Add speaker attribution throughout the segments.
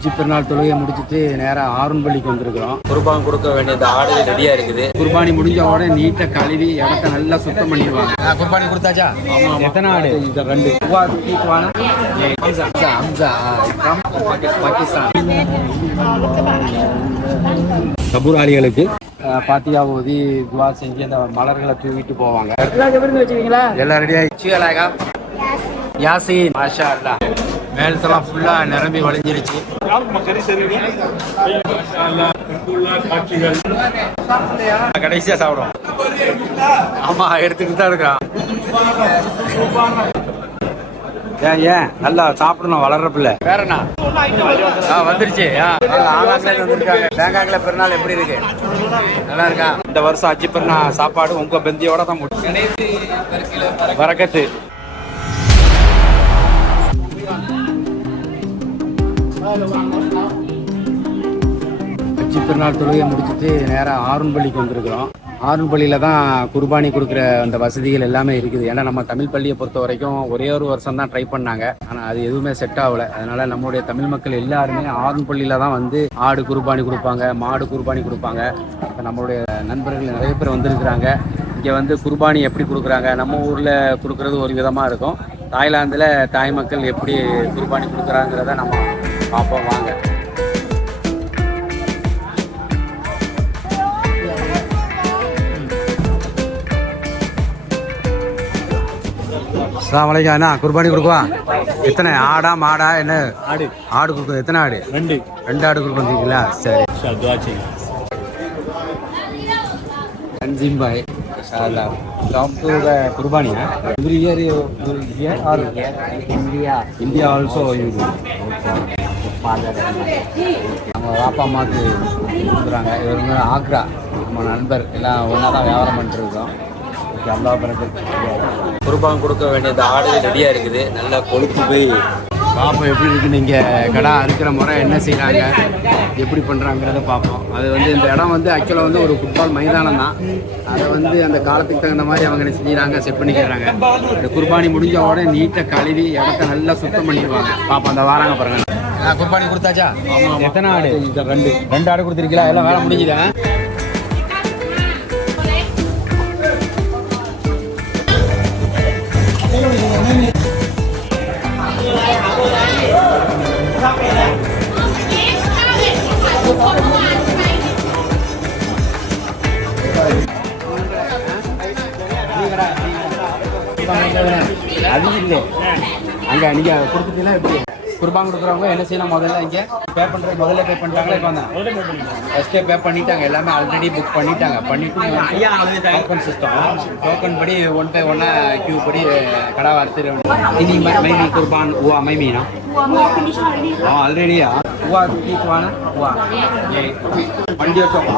Speaker 1: அச்சு பெருநாள் தொழுகையை முடிச்சிட்டு நேராக ஆரன்பள்ளிக்கு வந்திருக்கிறோம்.
Speaker 2: குருபான் கொடுக்க வேண்டியது ஆடு ரெடியா இருக்குது.
Speaker 1: குர்பானி முடிஞ்ச உடனே நீட்டை கழுவி இடத்த நல்லா சுத்தம் பண்ணிடுவாங்க.
Speaker 2: குர்பானி கொடுத்தாச்சா?
Speaker 1: எத்தனை ஆடு? இந்த ரெண்டு. பாகிஸ்தான். கபூராளிகளுக்கு? பாத்தியா ஓதி துவா செஞ்சு அந்த மலர்களை தூவிட்டு போவாங்க. எல்லாம் ரெடி ஆயிடுச்சு யாசின். மாஷா அல்லா மேலத்தெல்லாம் ஃபுல்லா நிரம்பி வளைஞ்சிருச்சு கடைசியா சாப்பிடும் ஆமா எடுத்துக்கிட்டு தான் இருக்கான் ஏன் ஏன்? நல்லா சாப்பிடணும் வளர்ற பிள்ளை வேற என்ன? ஆ வந்துருச்சு. ஆ ஆகாசில வந்திருக்காங்க. பேங்காக்ல பெருநாள் எப்படி இருக்கு? நல்லா இருக்கா? இந்த வருஷம் அஜி பெருநாள் சாப்பாடு உங்க பெந்தியோட தான் முடிச்சு வரக்கத்து. அச்சு பெருநாள் தொழுகையை முடிச்சிட்டு நேராக ஆறுன்பள்ளிக்கு வந்திருக்கிறோம். ஆறுன்பள்ளியில் தான் குர்பானி கொடுக்குற அந்த வசதிகள் எல்லாமே இருக்குது. ஏன்னா நம்ம தமிழ் பள்ளியை பொறுத்த வரைக்கும் ஒரே ஒரு வருஷம் தான் ட்ரை பண்ணாங்க. ஆனால் அது எதுவுமே செட் ஆகல. அதனால நம்மளுடைய தமிழ் மக்கள் எல்லாருமே ஆறுன்பள்ளியில் தான் வந்து ஆடு குர்பானி கொடுப்பாங்க மாடு குர்பானி கொடுப்பாங்க. இப்போ நம்மளுடைய நண்பர்கள் நிறைய பேர் வந்திருக்கிறாங்க. இங்கே வந்து குர்பானி எப்படி கொடுக்குறாங்க? நம்ம ஊரில் கொடுக்குறது ஒரு விதமாக இருக்கும். தாய்லாந்தில் தாய் மக்கள் எப்படி குர்பானி கொடுக்குறாங்கிறத நம்ம பார்ப்போம் வாங்க. அஸ்லாம் வலைக்கம் அண்ணா குர்பானி கொடுக்குவா? எத்தனை? ஆடா மாடா என்ன?
Speaker 3: ஆடு.
Speaker 1: ஆடு கொடுக்கும் எத்தனை ஆடு?
Speaker 3: ரெண்டு.
Speaker 1: ரெண்டு ஆடு கொடுக்குறீங்களா சரி. Kurbani, huh? Every year you do here or Do. நம்ம வாப்பா அம்மாவுக்கு கொடுக்குறாங்க. இவருங்க ஆக்ரா நம்ம நண்பர். எல்லாம் ஒன்றா தான் வியாபாரம் பண்ணிட்டு இருக்கோம் ஓகே அல்லா பிறகு
Speaker 2: குருபான் கொடுக்க வேண்டியது ஆடு ரெடியா இருக்குது. நல்லா கொழுத்து போய்.
Speaker 1: பார்ப்போம் எப்படி இருக்கு நீங்கள் கடை அறுக்கிற முறை என்ன செய்கிறாங்க எப்படி பண்ணுறாங்கிறத பார்ப்போம் அது வந்து இந்த இடம் வந்து ஆக்சுவலாக வந்து ஒரு ஃபுட்பால் மைதானம் தான். அதை வந்து அந்த காலத்துக்கு தகுந்த மாதிரி அவங்க என்ன செஞ்சுறாங்க செட் பண்ணிக்கிறாங்க அந்த குர்பானி முடிஞ்ச உடனே நீட்டை கழுவி இடத்த நல்லா சுத்தம் பண்ணிடுவாங்க. பார்ப்போம் அந்த வாராங்க பாருங்க.
Speaker 2: குர்பானி கொடுத்தாச்சா?
Speaker 1: எத்தனை ஆடு? ரெண்டு ரெண்டு ஆடு கொடுத்துருக்கீங்களா? எல்லாம் வேலை முடிஞ்சுதா? அது இல்லை. அங்கே நீங்கள் கொடுத்துட்டீங்கன்னா எப்படி? குர்பான் கொடுக்குறவங்க என்ன செய்யணும்? முதல்ல இங்கே பே பண்ணுறது முதல்ல பே பண்ணிட்டாங்களா? இப்போ வந்தாங்க. ஃபஸ்ட்டே பே பண்ணிட்டாங்க. எல்லாமே ஆல்ரெடி புக் பண்ணிட்டாங்க. பண்ணிட்டு டோக்கன் சிஸ்டம் டோக்கன் படி ஒன் பை ஒன்னாக கியூ படி கடை வறுத்து இனி மைமி குர்பான் ஓ மைமீனா ஆல்ரெடியா உவா தூக்குவான உவா ஏ வண்டி வச்சோம்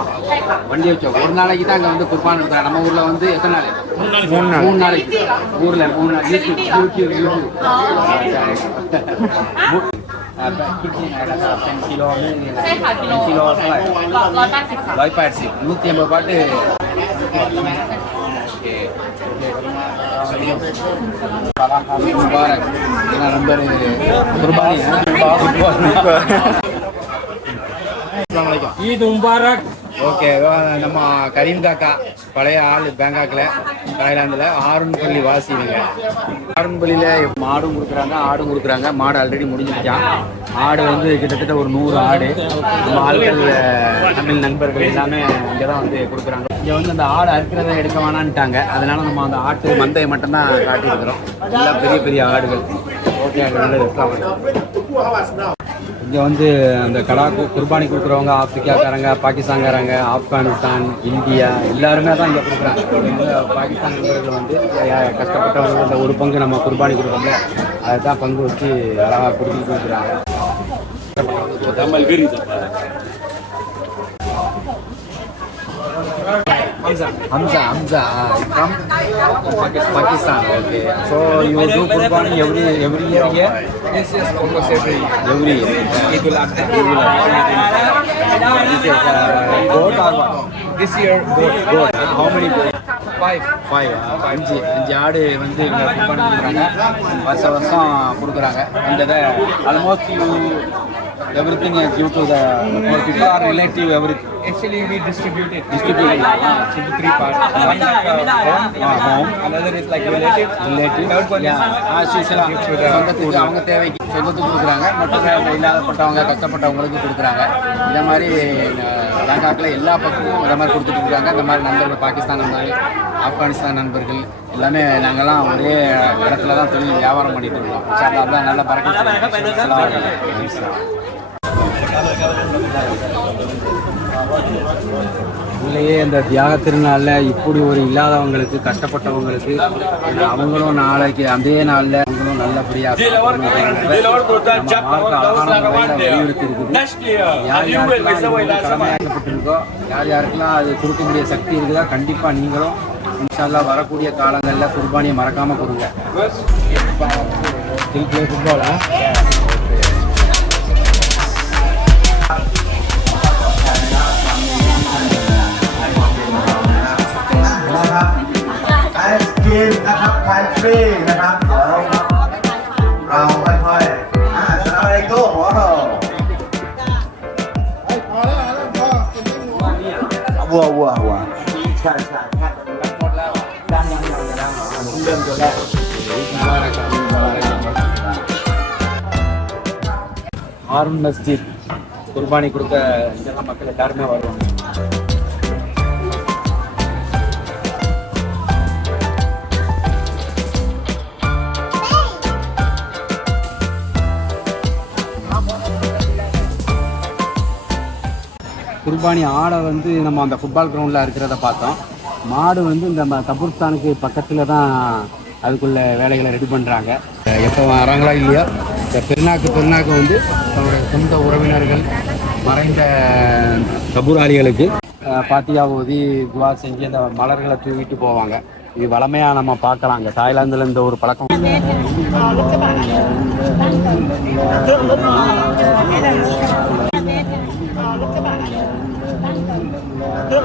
Speaker 1: வண்டி வச்சோம் ஒரு நாளைக்கு தான் அங்கே வந்து குர்பான் எடுத்தாங்க நம்ம ஊரில் வந்து எத்தனை நாள் மூணு நாள் மூணு நாளைக்கு ஊரில் மூணு நாள் YouTube YouTube YouTube kilo kilo
Speaker 4: 180
Speaker 1: ร้อยแปดสิบநூற்றி ஐம்பது பாட்டு முபாரக் என்ன நம்பர் குர்பானி
Speaker 3: ஈத் முபாரக்.
Speaker 1: ஓகே நம்ம கரீம் காக்கா பழைய ஆள் பேங்காக்கில் தாய்லாந்தில் ஆருன்பள்ளி வாசினுங்க ஆருன்பள்ளியில் மாடும் கொடுக்குறாங்க ஆடும் கொடுக்குறாங்க. மாடு ஆல்ரெடி முடிஞ்சிருச்சான் ஆடு வந்து கிட்டத்தட்ட ஒரு நூறு ஆடு. நம்ம ஆட்கள் தமிழ் நண்பர்கள் எல்லாமே இங்கே தான் வந்து கொடுக்குறாங்க. இங்கே வந்து அந்த ஆடு அறுக்கிறத எடுக்க வேணான்ட்டாங்க அதனால நம்ம அந்த ஆட்டு மந்தையை மட்டும்தான் காட்டியிருக்கிறோம். எல்லாம் பெரிய பெரிய ஆடுகள். ஓகே இங்கே வந்து அந்த கடா கு- குர்பானி கொடுக்குறவங்க ஆப்பிரிக்காக்காரங்க பாகிஸ்தான்காரங்க ஆப்கானிஸ்தான் இந்தியா எல்லாருமே தான் இங்கே கொடுக்குறாங்க. பாகிஸ்தான் நண்பர்கள் வந்து கஷ்டப்பட்டவங்க இந்த ஒரு பங்கு நம்ம குர்பானி கொடுக்குறோம்ல அதை தான் பங்கு வச்சு அழகாக கொடுத்து கொடுக்குறாங்க. Hamza, Hamza, uh, from Pakistan. Okay. So you do Qurbani every every year here?
Speaker 3: This is almost every
Speaker 1: Every year.
Speaker 3: Eid ul Adha.
Speaker 1: Idul Adha. This is uh, goat or what?
Speaker 3: This year, goat.
Speaker 1: Goat. Uh, how many goat?
Speaker 3: Five.
Speaker 1: Five அஞ்சு அஞ்சு ஆடு வந்து இங்கே குர்பானி கொடுக்குறாங்க வருஷம் வருஷம் கொடுக்குறாங்க அந்த இதை almost you everything is due to the poor people or relative everything.
Speaker 3: Actually, we distribute it.
Speaker 1: Distribute it.
Speaker 3: Uh, into three parts. One like uh, home,
Speaker 1: Ah, home.
Speaker 3: another is like relatives.
Speaker 1: Relative
Speaker 3: Third one is
Speaker 1: சொந்தத்துக்கு அவங்க தேவைக்கு சொந்தத்துக்கு கொடுக்குறாங்க. மற்றும் இல்லாதப்பட்டவங்க கஷ்டப்பட்டவங்களுக்கு கொடுக்குறாங்க. இந்த மாதிரி அஹ், பேங்காக்கில் எல்லா பக்கமும் இந்த மாதிரி கொடுத்துட்டு இருக்காங்க. இந்த மாதிரி நண்பர்கள் பாகிஸ்தான் நண்பர்கள் ஆப்கானிஸ்தான் நண்பர்கள் எல்லாமே நாங்கள்லாம் ஒரே இடத்துல தான் தொழில் வியாபாரம் பண்ணிட்டு இருக்கோம். அல்லாஹ் நல்ல பறக்க உள்ளேயே இந்த தியாக திருநாளில் இப்படி ஒரு இல்லாதவங்களுக்கு கஷ்டப்பட்டவங்களுக்கு அவங்களும் நாளைக்கு அதே நாளில் அவங்களும் நல்லபடியாக யார் யாருக்கெல்லாம் யார் யாருக்கெல்லாம் அது கொடுக்கக்கூடிய சக்தி இருக்குதோ கண்டிப்பாக நீங்களும் இன்ஷால்லா வரக்கூடிய காலங்களில் குர்பானியை மறக்காமல் கொடுங்க ஃபுட்பாலா
Speaker 5: ศครีมนะครับไทยฟรีนะครับเดี๋ยวเราค่อยๆอ่าสลามอะลัยกุมว้าววัววัววัวใช่ใช่ใช่
Speaker 1: ஆருண் மஸ்ஜித் குர்பானி கொடுக்க இங்கெல்லாம் மக்கள் எல்லாருமே வருவாங்க குர்பானி ஆடை வந்து நம்ம அந்த ஃபுட்பால் கிரவுண்டில் இருக்கிறத பார்த்தோம். மாடு வந்து இந்த ம- கபூர்ஸ்தானுக்கு பக்கத்தில் தான் அதுக்குள்ள வேலைகளை ரெடி பண்ணுறாங்க எப்போ வராங்களா இல்லையா? இந்த பெருநாக்கு பெருநாக்கு வந்து தன்னுடைய சொந்த உறவினர்கள் மறைந்த கபூராளிகளுக்கு பாத்தியா ஊதி துவா செஞ்சு அந்த மலர்களை தூவிட்டு போவாங்க. இது வளமையாக நம்ம பார்க்கலாங்க தாய்லாந்தில் இந்த ஒரு பழக்கம்.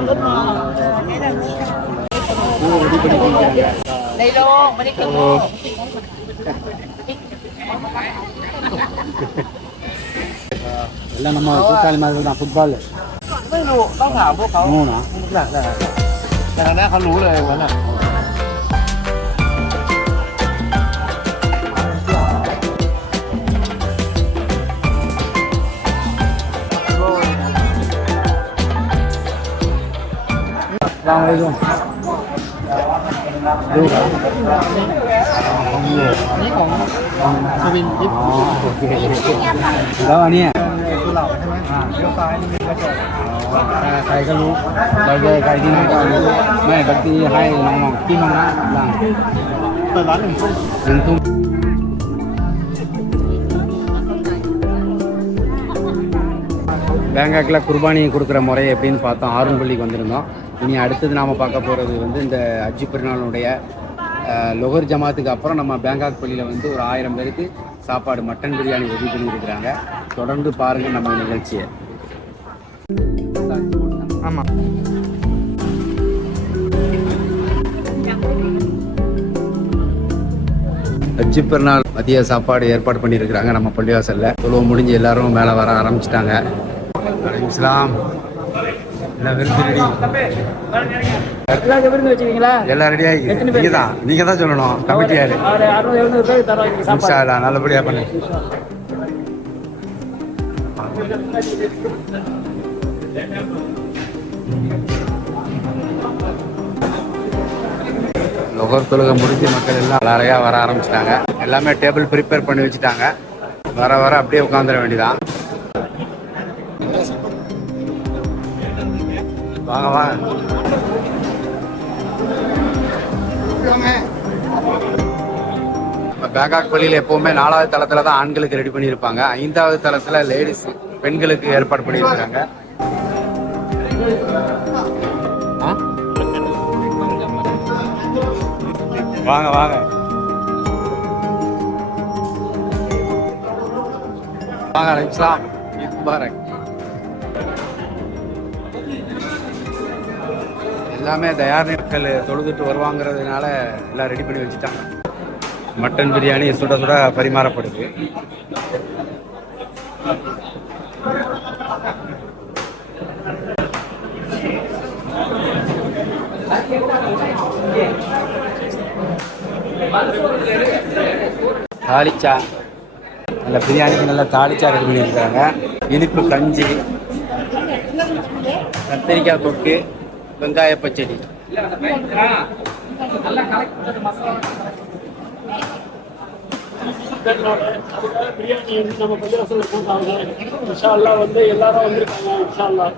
Speaker 4: ในโรงไม่
Speaker 1: ได้เกี่ยวรงแล้วนำมาพูดกันมาสนามฟุตบอลเลย
Speaker 3: ไม่รู้ต้องถามพวกเขา
Speaker 1: โน่นะ
Speaker 3: แต่ตองนั้นเขารู้เลยวันน่ะ
Speaker 1: ดูดูอัน
Speaker 3: นี้ของสวินทิป
Speaker 1: อ๋อโอเคแล้วอันเนี้ย
Speaker 3: คือเหล่าใช่ไหมเลี้ยวซ้ายนี่มีกระจก
Speaker 1: ใครก็รู้เราเจอใครที่ไหนก็รู้ไม่บางทีให้น้องๆที่มองนะหลัง
Speaker 3: เปิดร้านหนึ่งทุ่ม
Speaker 1: หนึ่งทุ่ม பேங்காக்கில் குர்பானி கொடுக்குற முறை எப்படின்னு பார்த்தோம் ஆரன்பள்ளிக்கு வந்திருந்தோம் இனி அடுத்தது நாம் பார்க்க போகிறது வந்து இந்த அஜி பெருநாளுடைய லொகர் ஜமாத்துக்கு அப்புறம் நம்ம பேங்காக் பள்ளியில் வந்து ஒரு ஆயிரம் பேருக்கு சாப்பாடு மட்டன் பிரியாணி ரெடி பண்ணியிருக்கிறாங்க. தொடர்ந்து பாருங்கள் நம்ம நிகழ்ச்சியை.
Speaker 3: ஆமாம்
Speaker 1: அஜி பெருநாள் மதிய சாப்பாடு ஏற்பாடு பண்ணியிருக்கிறாங்க நம்ம பள்ளிவாசலில். தொழுவ முடிஞ்சு எல்லாரும் மேலே வர ஆரம்பிச்சிட்டாங்க. இஸ்லாம் எல்லாம் விருந்து ரெடி எல்லாம் ரெடி ஆகி நீங்க தான் நீங்க தான் சொல்லணும். கமிட்டி ஆளு. இன்ஷா அல்லாஹ், நல்லபடியா பண்ணு. லொகர் தொழுகை முடிஞ்சு மக்கள் எல்லாம் நிறையா வர ஆரம்பிச்சிட்டாங்க. எல்லாமே டேபிள் ப்ரிப்பேர் பண்ணி வச்சுட்டாங்க. வர வர அப்படியே உட்காந்துட வேண்டியதான் வாங்க வாங்க. பேங்காக் பள்ளியில் எப்பவுமே நாலாவது தளத்துல தான் ஆண்களுக்கு ரெடி பண்ணியிருப்பாங்க. ஐந்தாவது தளத்துல லேடிஸ் பெண்களுக்கு ஏற்பாடு பண்ணியிருக்காங்க? வாங்க வாங்க. வாங்க அழைச்சலாம் முபாரக். எல்லாமே தயார் நாட்கள் தொழுதுட்டு வருவாங்கிறதுனால எல்லாம் ரெடி பண்ணி வச்சுட்டாங்க. மட்டன் பிரியாணி சுட சுட பரிமாறப்படுது. தாளிச்சா நல்ல பிரியாணிக்கு நல்லா தாளிச்சா ரெடி பண்ணியிருக்காங்க. இனிப்பு கஞ்சி. கத்திரிக்காய் தொக்கு. வெங்காய பச்சடி.
Speaker 6: பிரியாணி நம்ம பள்ளிவாசல் போட்டாங்க இன்ஷா அல்லாஹ் வந்து எல்லாரும் வந்திருக்காங்க இன்ஷா அல்லாஹ்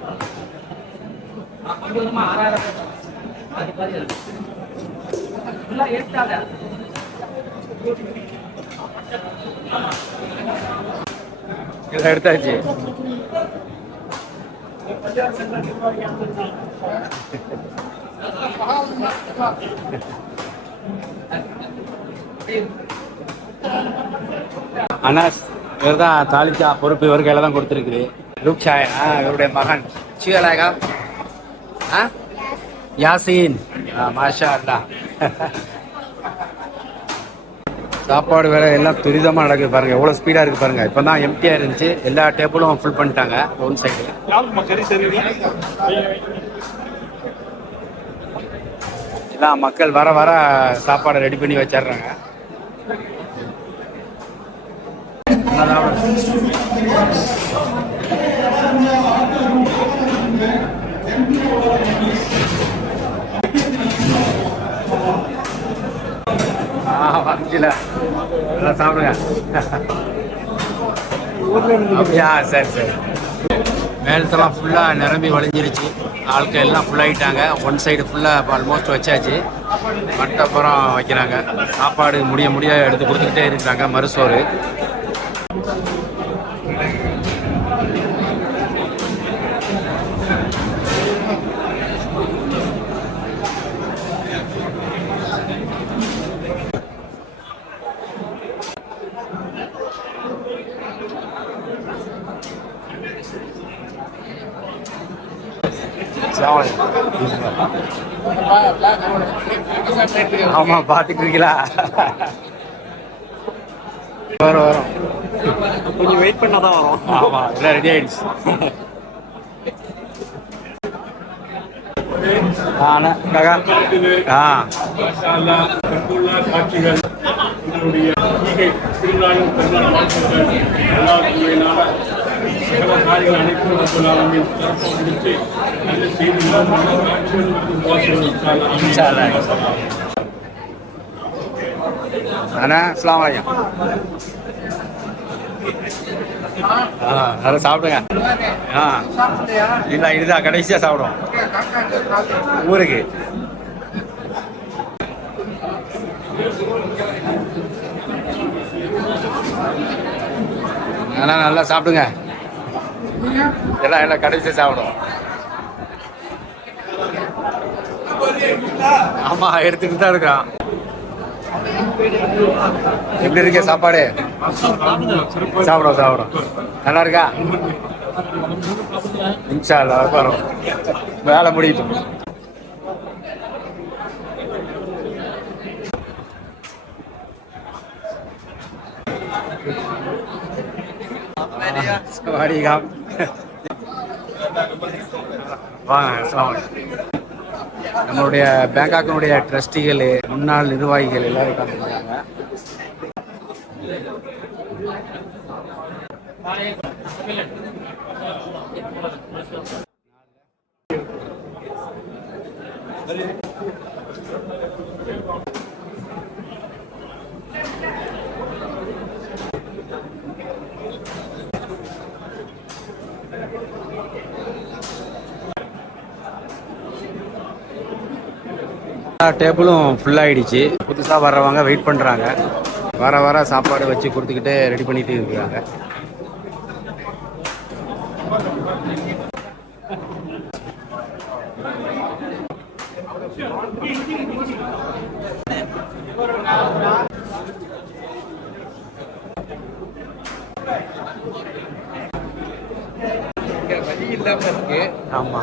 Speaker 1: எடுத்தாச்சு. அனாஸ் இவர் தான் தாலிச்சா பொறுப்பு இவர் கையில தான் கொடுத்துருக்குது. ரூப் ஷாய் ஆ இவருடைய மகன். சிவலாகா ஆ? யாசீன். மாஷா அல்லா சாப்பாடு வேலை எல்லாம் துரிதமாக நடக்குது பாருங்க. எவ்வளோ ஸ்பீடாக இருக்குது பாருங்க. இப்போ தான் எம்டியாக இருந்துச்சு. எல்லா டேபிளும் ஃபுல் பண்ணிட்டாங்க. ஒன் சைடு எல்லாம் மக்கள் வர வர சாப்பாடை ரெடி பண்ணி வச்சிடுறாங்க. ஆ வந்துச்சுல நல்லா சாப்பிடுங்க. அப்படியா சரி சரி. மேலத்தெல்லாம் ஃபுல்லாக நிரம்பி வளைஞ்சிருச்சு ஆட்கள் எல்லாம் ஃபுல்லாகிட்டாங்க ஒன் சைடு ஃபுல்லாக ஆல்மோஸ்ட் வச்சாச்சு. மட்டப்புறம் வைக்கிறாங்க. சாப்பாடு முடிய முடிய எடுத்து கொடுத்துக்கிட்டே இருக்கிறாங்க. மறுசோறு. ஆமா பார்த்துட்டு இருக்கீங்களா வரும் வரும்.
Speaker 3: கொஞ்சம் வெயிட் பண்ணால் தான் வரும்.
Speaker 1: ஆமா எல்லாம் ரெடி ஆயிடுச்சு. ஆனா காக்கா. ஆ.
Speaker 6: காட்சிகள் இதனுடைய திருநாளும் பெருநாள் வாழ்த்துக்கள் எல்லாத்துமையினால காரியங்கள் அனைத்தும் சிறப்பாக முடித்து நல்ல செய்திகளும் நல்ல மற்றும்
Speaker 1: அண்ணா அஸ்லாம் வலைக்கம் ஆ நல்லா சாப்பிடுங்க. ஆ இல்லை இதுதான் கடைசியாக சாப்பிடுவோம். ஊருக்கு. நல்லா நல்லா சாப்பிடுங்க. எல்லாம் எல்லாம் கடைசியாக சாப்பிடுவோம். ஆமா எடுத்துக்கிட்டு தான் இருக்கான். எப்படி இருக்கு சாப்பாடு? சாப்பிடும் சாப்பிடும் நல்லா இருக்கா? இன்ஷா வரும். வேலை முடியட்டும். வணக்கம் வாங்க நம்மளுடைய பேங்காக்கினுடைய ட்ரஸ்டிகள் முன்னாள் நிர்வாகிகள் எல்லாரும் கலந்துருக்காங்க எல்லா டேபிளும் ஃபுல் ஆயிடுச்சு புதுசாக வர்றவங்க வெயிட் பண்ணுறாங்க வர வர சாப்பாடு வச்சு கொடுத்துக்கிட்டே ரெடி பண்ணிட்டு இருக்கிறாங்க ஆமா.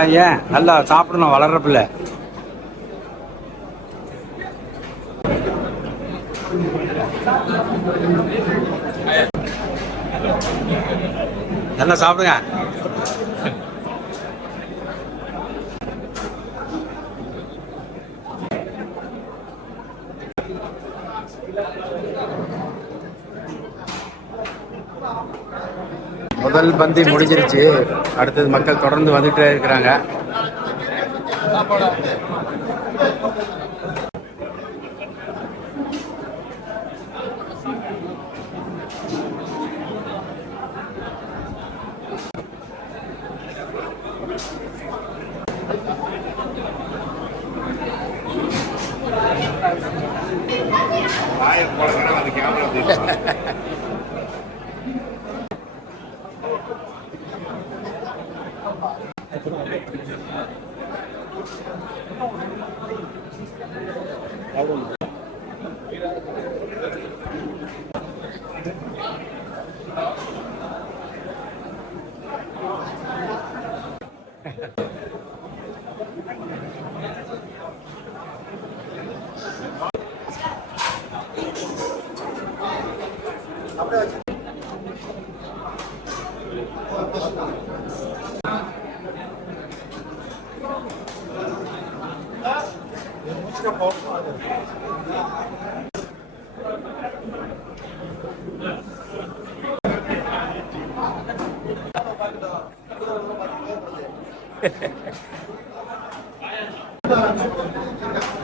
Speaker 1: ஏன் ஏன்? நல்லா சாப்பிடணும் வளர்ற பிள்ளை
Speaker 2: நல்லா சாப்பிடுங்க.
Speaker 1: முதல் பந்தி முடிஞ்சிருச்சு. அடுத்தது மக்கள் தொடர்ந்து வந்துட்டே இருக்கிறாங்க. 아이고.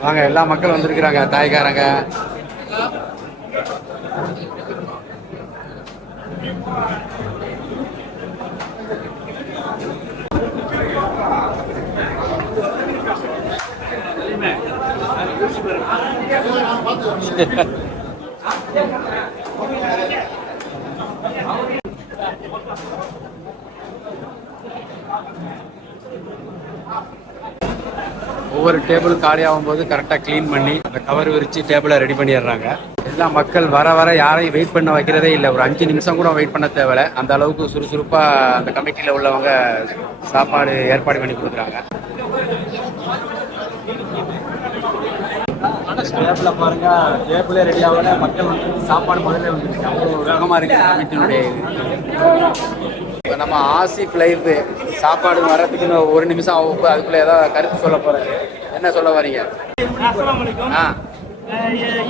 Speaker 1: வாங்க எல்லா மக்கள் வந்திருக்கிறாங்க தாய்க்காரங்க. ஒவ்வொரு டேபிளும் காலியாகும் போது கரெக்டாக க்ளீன் பண்ணி அந்த கவர் விரித்து டேபிளை ரெடி பண்ணிடுறாங்க. எல்லா மக்கள் வர வர யாரையும் வெயிட் பண்ண வைக்கிறதே இல்லை. ஒரு அஞ்சு நிமிஷம் கூட வெயிட் பண்ண தேவையில்ல. அந்த அளவுக்கு சுறுசுறுப்பாக அந்த கமிட்டியில் உள்ளவங்க சாப்பாடு ஏற்பாடு பண்ணி கொடுக்குறாங்க. பாருங்க. டேபிளே ரெடி ஆகல. மக்கள் வந்து சாப்பாடு முதல்ல வந்துருச்சு. அவ்வளோ வேகமாக இருக்குது கமிட்டியினுடைய இப்போ நம்ம ஆசிப் லைஃப் சாப்பாடு வர்றதுக்கு இன்னும் ஒரு நிமிஷம் ஆகும். அதுக்குள்ள ஏதாவது கருத்து சொல்ல போறாரு என்ன சொல்ல வரீங்க? ஆ.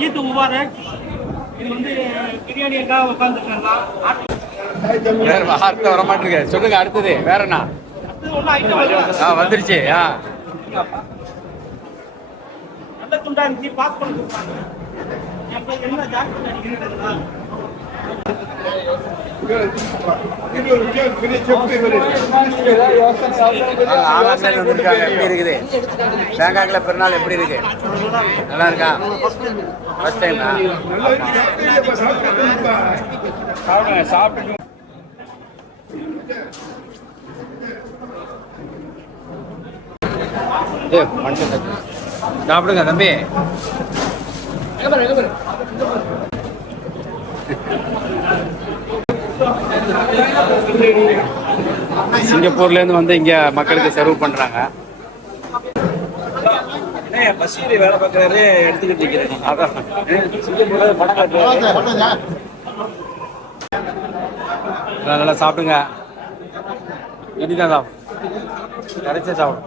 Speaker 7: ஈத் முபாரக். இது வந்து பிரியாணிக்காக உட்காந்துருக்கேன்
Speaker 1: வேற வார்த்தை வர மாட்டிருக்கு சொல்லுங்க அடுத்தது. வேற என்ன? ஆ வந்துருச்சு. ஆ.
Speaker 7: நல்ல துண்டா இருந்துச்சு. பாஸ் பண்ணி கொடுத்தாங்க. என்ன ஜாக்கெட் அடிக்கிறீங்களா
Speaker 1: எப்படி இருக்குது? பேங்காக்ல பெருநாள் எப்படி இருக்கு? நல்லா இருக்கா? ஃபர்ஸ்ட் டைம் சாப்பிடுங்க சாப்பிட்டு சாப்பிடுங்க தம்பி. சிங்கப்பூர்ல இருந்து வந்து இங்க மக்களுக்கு சர்வ் பண்றாங்க.
Speaker 3: பசீர் வேலை பார்க்கறாரு எடுத்துக்கிட்டு
Speaker 1: அதான். சிங்கப்பூர்ல படம் காட்டுறாரு. நல்லா நல்லா சாப்பிடுங்க. இனிதான் சாப்பிடும். கரைச்சா சாப்பிடும்.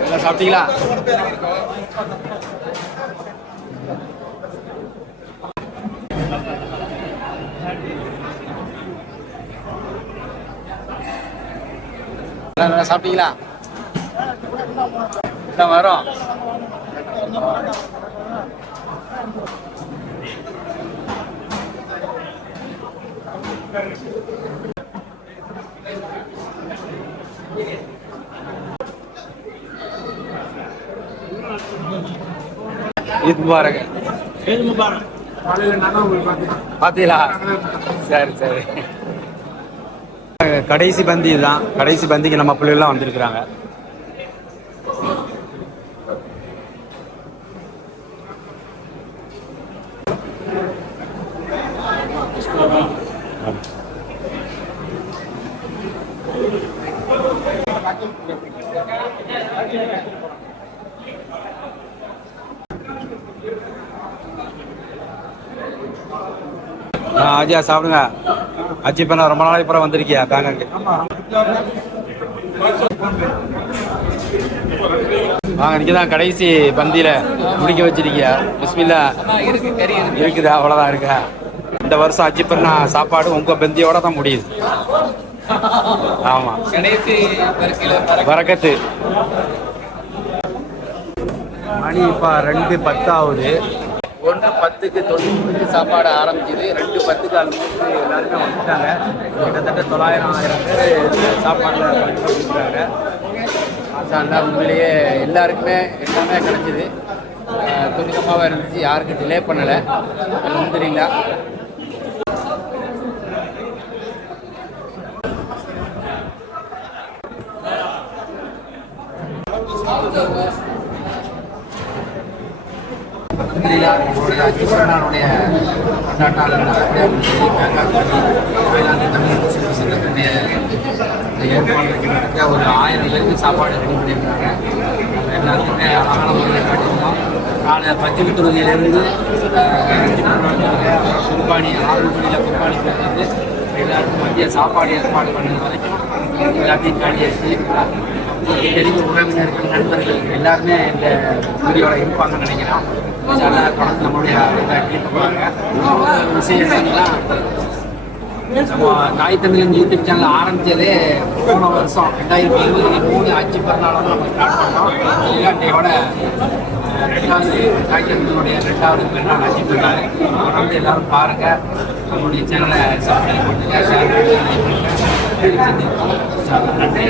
Speaker 1: நல்லா சாப்பிட்டீங்களா? நல்லா சாப்பிட்டீங்களா? என்ன வரோம் ஈத் முபாரக்.
Speaker 7: ஈத் முபாரக்.
Speaker 1: பாத்தீங்களா? சரி சரி. கடைசி பந்தி தான் கடைசி பந்திக்கு நம்ம பிள்ளைகள்லாம் வந்திருக்கிறாங்க.
Speaker 2: அஜயா சாப்பிடுங்க. அச்சி பண்ண ரொம்ப நாளைக்கு அப்புறம் வந்திருக்கியா? பேங்காக்கு
Speaker 1: வாங்க நீங்க தான் கடைசி பந்தியில முடிக்க வச்சிருக்கியா? பிஸ்மில்லா. இருக்குதா? அவ்வளவுதான் இருக்கா? இந்த வருஷம் அஜி பண்ணா சாப்பாடு உங்க பந்தியோட தான் முடியுது. ஆமா. வரக்கத்து. மணி இப்போ ரெண்டு பத்தாவது ஒன்று பத்துக்கு தொண்ணூறு சாப்பாடு ஆரம்பிச்சுது ரெண்டு பத்துக்கு ஆல்மோஸ்ட் எல்லாருமே வந்துட்டாங்க. கிட்டத்தட்ட தொள்ளாயிரம் ஆயிரம் பேர் சாப்பாட்டில் கொடுக்குறாங்க மாசாண்டா உண்மையிலேயே எல்லாருக்குமே எல்லாமே கிடச்சிது. துரிதமாக இருந்துச்சு. யாருக்கும் டிலே பண்ணலை. அலமதுல்லா அலமதுல்லா நம்மளுடைய அஜி பெருநாளுடைய கொண்டாட்டாளர் தாய்லாந்து தமிழ் முஸ்லிம் சங்கத்தினுடைய ஏற்பாடு கிட்டத்தட்ட ஒரு ஆயிரம் பேருக்கு சாப்பாடு ரெடி பண்ணியிருக்காங்க. எல்லாத்துக்குமே அழகான முறையில் காட்டியிருந்தோம் காலை பச்சை தொகுதியிலிருந்து குர்பானி ஆறு மணியில் குர்பானி போகிறது எல்லாருக்கும் மதிய சாப்பாடு ஏற்பாடு பண்ணது வரைக்கும் எல்லாத்தையும் காட்டியாச்சு தெரிஞ்ச உறவினர்கள் நண்பர்கள் எல்லாருமே இந்த வீடியோவில் இருப்பாங்கன்னு நினைக்கிறேன் நல்லா தொடர்ந்து நம்மளுடைய இதை கிளிக் போகிறாங்க விஷயம் நம்ம தாய் தமிழன் யூடியூப் சேனல் ஆரம்பித்ததே போன வருஷம். ரெண்டாயிரத்தி இருபத்தி மூணு அச்சு பிறந்தாலும் நம்ம ஸ்டார்ட் பண்ணோம். இல்லாட்டையோட ரெண்டாவது தாய் தமிழனுடைய ரெண்டாவது பிறநாள் அச்சு பிறநாள் தொடர்ந்து எல்லாரும் பாருங்க. நம்மளுடைய சேனலை சப்ஸ்கிரைப் பண்ணுங்க ஷேர் பண்ணுங்க நன்றி